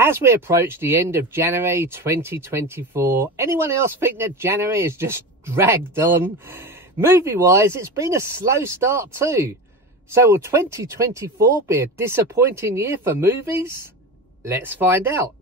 As we approach the end of January 2024, anyone else think that January has just dragged on? Movie-wise, it's been a slow start too. So will 2024 be a disappointing year for movies? Let's find out.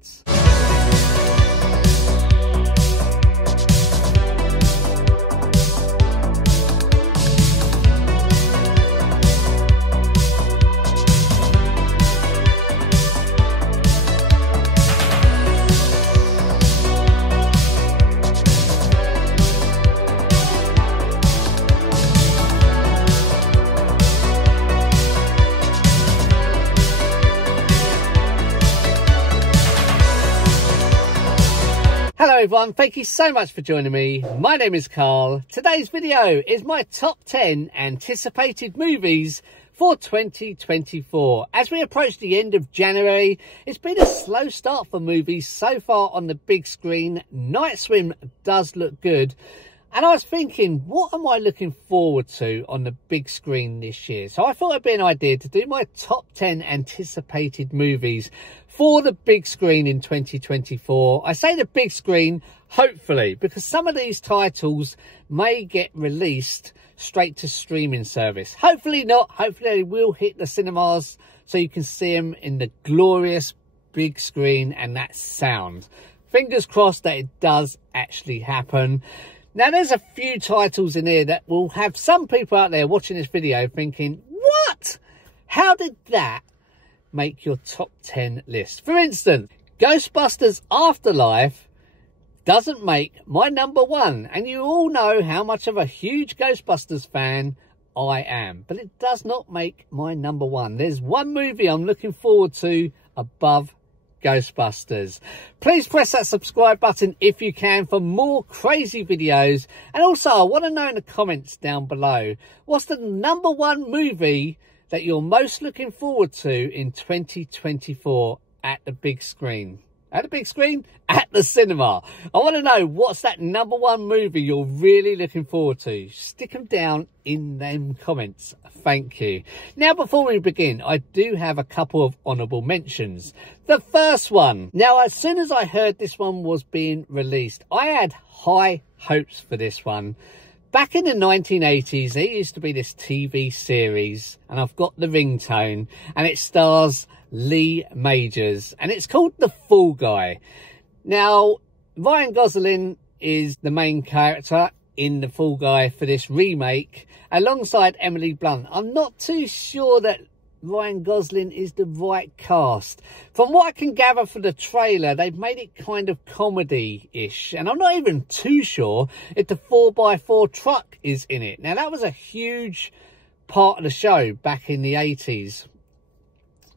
Hello everyone, thank you so much for joining me. My name is Carl. Today's video is my top 10 anticipated movies for 2024. As we approach the end of January, it's been a slow start for movies so far on the big screen. Night Swim does look good. And I was thinking, what am I looking forward to on the big screen this year? So I thought it'd be an idea to do my top 10 anticipated movies for the big screen in 2024. I say the big screen, hopefully, because some of these titles may get released straight to streaming service. Hopefully not. Hopefully they will hit the cinemas so you can see them in the glorious big screen and that sound. Fingers crossed that it does actually happen. Now, there's a few titles in here that will have some people out there watching this video thinking, what? How did that make your top 10 list? For instance, Ghostbusters Afterlife doesn't make my number one. And you all know how much of a huge Ghostbusters fan I am. But it does not make my number one. There's one movie I'm looking forward to above Ghostbusters. Please press that subscribe button if you can for more crazy videos. And also, I want to know in the comments down below, what's the number one movie that you're most looking forward to in 2024 at the big screen? At the big screen? At the cinema. I want to know, what's that number one movie you're really looking forward to? Stick them down in them comments. Thank you. Now, before we begin, I do have a couple of honourable mentions. The first one. Now, as soon as I heard this one was being released, I had high hopes for this one. Back in the 1980s, there used to be this TV series, and I've got the ringtone, and it stars Lee Majors, and it's called The Fall Guy. Now, Ryan Gosling is the main character in The Fall Guy for this remake, alongside Emily Blunt. I'm not too sure that Ryan Gosling is the right cast. From what I can gather from the trailer, they've made it kind of comedy-ish, and I'm not even too sure if the 4x4 truck is in it. Now, that was a huge part of the show back in the 80s.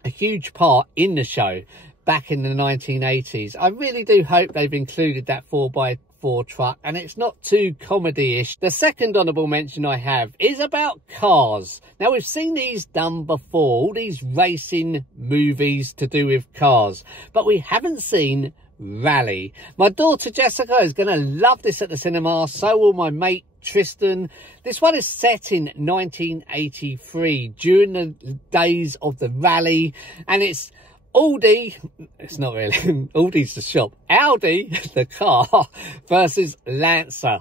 A huge part in the show back in the 1980s. I really do hope they've included that 4x4 truck and it's not too comedy-ish. The second honourable mention I have is about cars. Now, we've seen these done before, all these racing movies to do with cars, but we haven't seen Rally. My daughter Jessica is going to love this at the cinema, so will my mate Tristan. This one is set in 1983 during the days of the rally, and it's Audi, it's not really, Audi's the shop, Audi, the car, versus Lancer.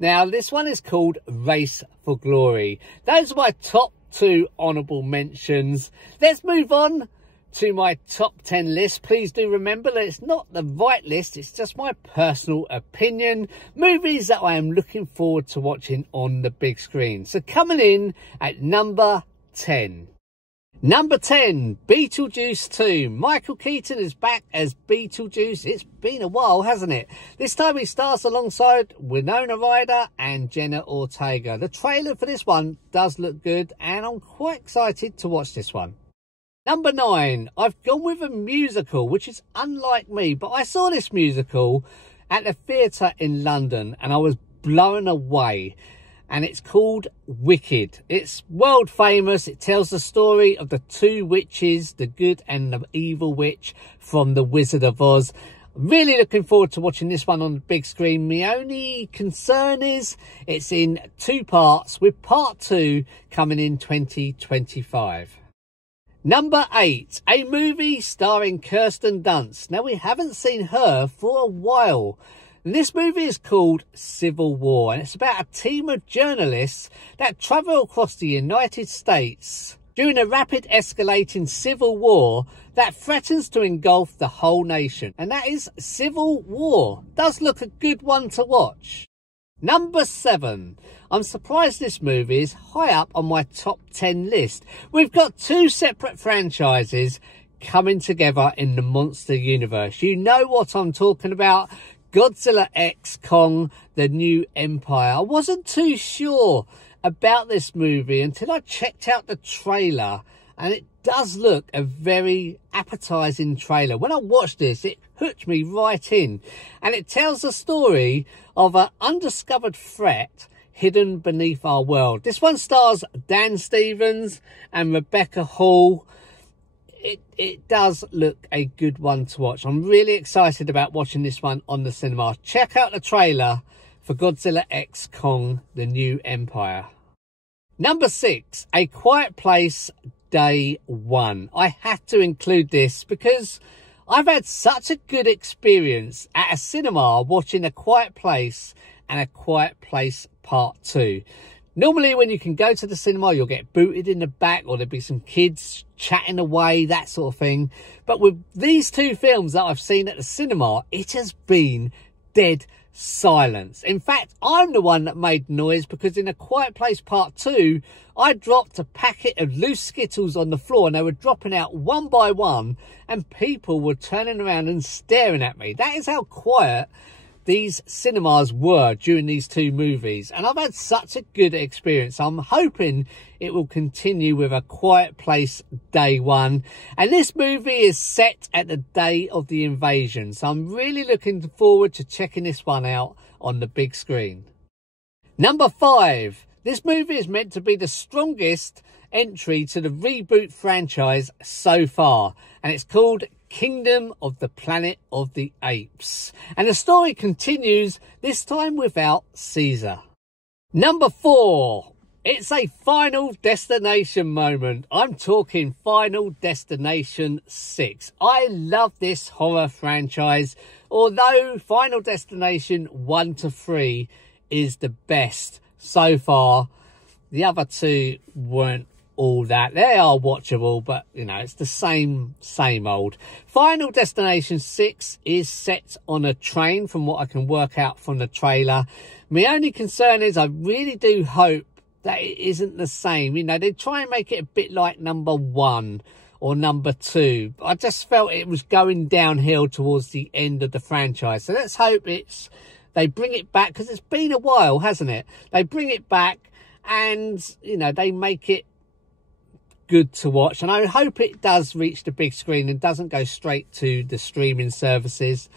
Now, this one is called Race for Glory. Those are my top two honourable mentions. Let's move on to my top 10 list. Please do remember that it's not the right list, it's just my personal opinion. Movies that I am looking forward to watching on the big screen. So coming in at number 10. Number 10, Beetlejuice 2. Michael Keaton is back as Beetlejuice. It's been a while, hasn't it? This time he stars alongside Winona Ryder and Jenna Ortega. The trailer for this one does look good, and I'm quite excited to watch this one. Number 9, I've gone with a musical, which is unlike me, but I saw this musical at the theatre in London and I was blown away. And it's called Wicked. It's world famous. It tells the story of the two witches, the good and the evil witch from The Wizard of Oz. Really looking forward to watching this one on the big screen. My only concern is it's in 2 parts, with part 2 coming in 2025. Number 8, a movie starring Kirsten Dunst. Now, we haven't seen her for a while. And this movie is called Civil War, and it's about a team of journalists that travel across the United States during a rapid escalating civil war that threatens to engulf the whole nation. And that is Civil War. Does look a good one to watch. Number 7. I'm surprised this movie is high up on my top 10 list. We've got 2 separate franchises coming together in the monster universe. You know what I'm talking about. Godzilla x Kong, the New Empire. I wasn't too sure about this movie until I checked out the trailer, and it does look a very appetizing trailer. When I watched this, it hooked me right in, and it tells the story of an undiscovered threat hidden beneath our world. This one stars Dan Stevens and Rebecca Hall. It does look a good one to watch. I'm really excited about watching this one on the cinema. Check out the trailer for Godzilla x Kong, the New Empire. Number 6, A Quiet Place Day 1. I had to include this because I've had such a good experience at a cinema watching A Quiet Place and A Quiet Place Part 2. Normally, when you can go to the cinema, you'll get booted in the back, or there'll be some kids chatting away, that sort of thing. But with these 2 films that I've seen at the cinema, it has been dead silence. In fact, I'm the one that made noise, because in A Quiet Place Part 2, I dropped a packet of loose Skittles on the floor, and they were dropping out one by one, and people were turning around and staring at me. That is how quiet these cinemas were during these 2 movies, and I've had such a good experience. I'm hoping it will continue with A Quiet Place Day 1, and this movie is set at the day of the invasion, so I'm really looking forward to checking this one out on the big screen. Number 5, this movie is meant to be the strongest entry to the reboot franchise so far, and it's called Kingdom of the Planet of the Apes. And the story continues, this time without Caesar. Number 4, it's a Final Destination moment. I'm talking Final Destination 6. I love this horror franchise, although Final Destination 1 to 3 is the best so far. The other 2 weren't all that. They are watchable, but you know, it's the same old. Final Destination 6 is set on a train, from what I can work out from the trailer. My only concern is I really do hope that it isn't the same. You know, they try and make it a bit like number 1 or number 2. I just felt it was going downhill towards the end of the franchise. So let's hope they bring it back, because it's been a while, hasn't it? They bring it back and, you know, they make it good to watch, and I hope it does reach the big screen and doesn't go straight to the streaming services.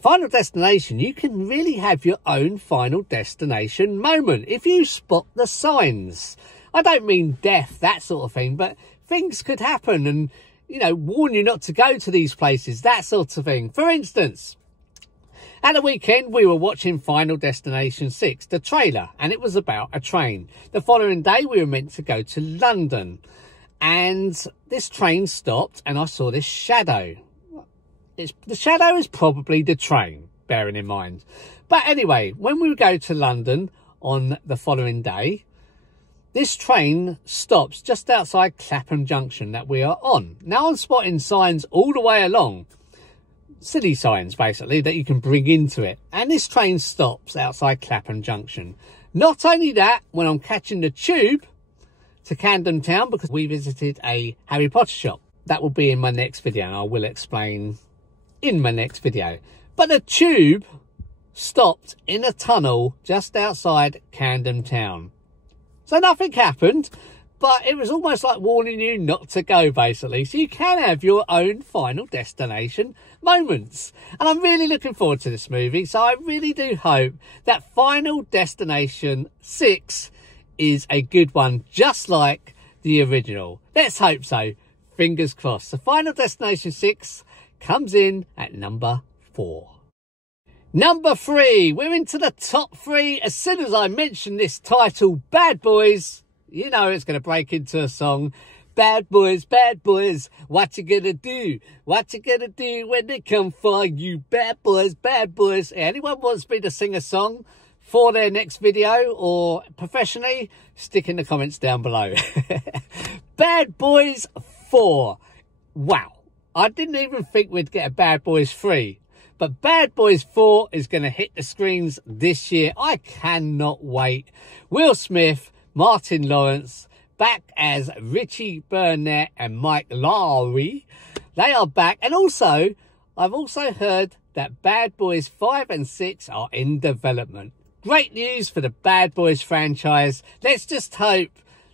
Final Destination, you can really have your own Final Destination moment if you spot the signs. I don't mean death, that sort of thing, but things could happen and, you know, warn you not to go to these places, that sort of thing. For instance, at the weekend, we were watching Final Destination 6, the trailer, and it was about a train. The following day, we were meant to go to London, and this train stopped, and I saw this shadow. The shadow is probably the train, bearing in mind. But anyway, when we go to London on the following day, this train stops just outside Clapham Junction that we are on. Now, I'm spotting signs all the way along. Silly signs, basically, that you can bring into it. And this train stops outside Clapham Junction. Not only that, when I'm catching the tube to Camden Town, because we visited a Harry Potter shop. That will be in my next video, and I will explain in my next video. But the tube stopped in a tunnel just outside Camden Town. So nothing happened, but it was almost like warning you not to go, basically. So you can have your own Final Destination moments. And I'm really looking forward to this movie. So I really do hope that Final Destination 6 is a good one, just like the original. Let's hope so. Fingers crossed. So Final Destination 6 comes in at number 4. Number 3. We're into the top 3. As soon as I mention this title, Bad Boys, you know it's going to break into a song. bad boys, what you gonna do? What you gonna do when they come for you? Bad boys, bad boys. Anyone wants me to sing a song for their next video or professionally, stick in the comments down below. Bad Boys 4. Wow. I didn't even think we'd get a Bad Boys 3. But Bad Boys 4 is going to hit the screens this year. I cannot wait. Will Smith, Martin Lawrence, back as Richie Burnett and Mike Lowry. They are back. And also, I've also heard that Bad Boys 5 and 6 are in development. Great news for the Bad Boys franchise. Let's just hope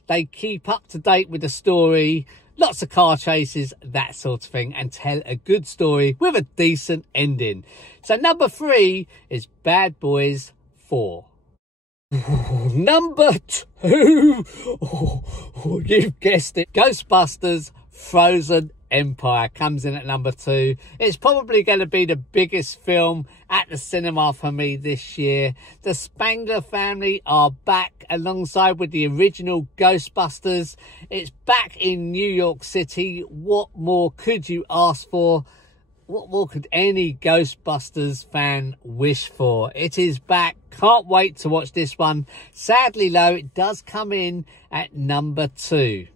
they keep up to date with the story. Lots of car chases, that sort of thing, and tell a good story with a decent ending. So number 3 is Bad Boys 4. Number 2, you've guessed it, Ghostbusters Frozen Empire comes in at number 2. It's probably going to be the biggest film at the cinema for me this year. The Spangler family are back alongside with the original Ghostbusters. It's back in New York City. What more could you ask for? What more could any Ghostbusters fan wish for? It is back. Can't wait to watch this one. Sadly though, it does come in at number 2.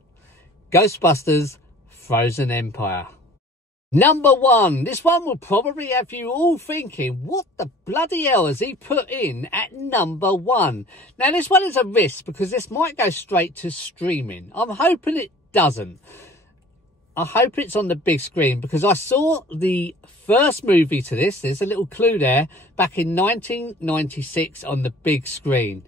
Ghostbusters Frozen Empire. Number 1. This one will probably have you all thinking, what the bloody hell has he put in at number 1? Now this one is a risk because this might go straight to streaming. I'm hoping it doesn't. I hope it's on the big screen because I saw the first movie to this, there's a little clue there, back in 1996 on the big screen.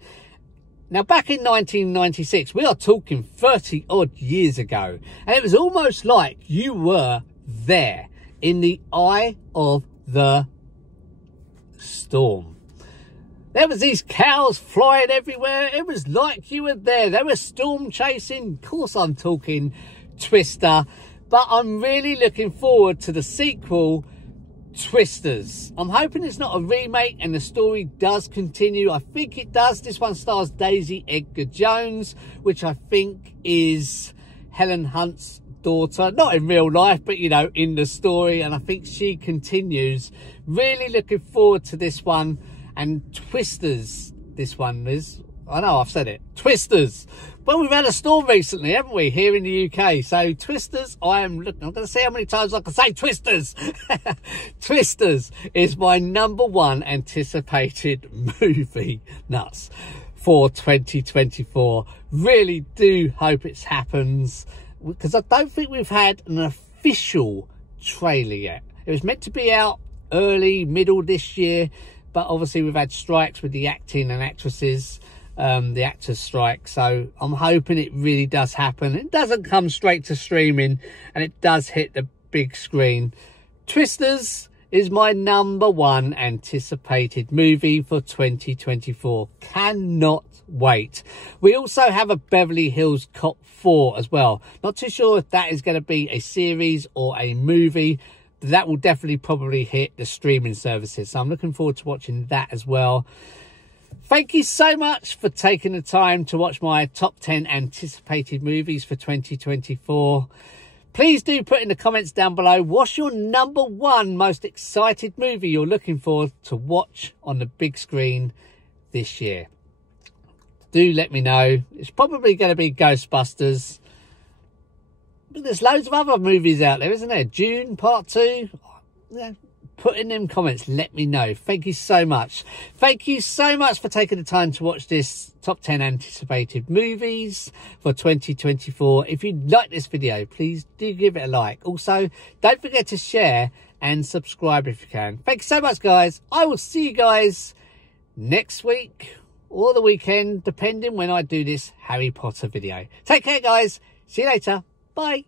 Now, back in 1996, we are talking 30 odd years ago, and it was almost like you were there in the eye of the storm. There was these cows flying everywhere. It was like you were there. They were storm chasing. Of course, I'm talking Twister, but I'm really looking forward to the sequel, Twisters. I'm hoping it's not a remake and the story does continue. I think it does. This one stars Daisy Edgar Jones, which I think is Helen Hunt's daughter. Not in real life, but you know, in the story. And I think she continues. Really looking forward to this one. And Twisters, this one is, I know I've said it, Twisters. Well, we've had a storm recently, haven't we, here in the UK? So Twisters, I'm going to see how many times I can say Twisters. Twisters is my number 1 anticipated movie, nuts, for 2024. Really do hope it happens because I don't think we've had an official trailer yet. It was meant to be out early, middle this year, but obviously we've had strikes with the acting and actresses. The actors strike, so I'm hoping it really does happen. It doesn't come straight to streaming and it does hit the big screen. Twisters is my number 1 anticipated movie for 2024. Cannot wait. We also have a Beverly Hills Cop 4 as well. Not too sure if that is going to be a series or a movie. That will definitely probably hit the streaming services, so I'm looking forward to watching that as well. Thank you so much for taking the time to watch my top 10 anticipated movies for 2024. Please do put in the comments down below, what's your number 1 most excited movie you're looking for to watch on the big screen this year? Do let me know. It's probably going to be Ghostbusters. But there's loads of other movies out there, isn't there? June Part 2. Yeah. Put in them comments, let me know. Thank you so much. Thank you so much for taking the time to watch this top 10 anticipated movies for 2024. If you like this video, please do give it a like. Also, don't forget to share and subscribe if you can. Thanks so much, guys. I will see you guys next week or the weekend, depending when I do this Harry Potter video. Take care, guys. See you later. Bye.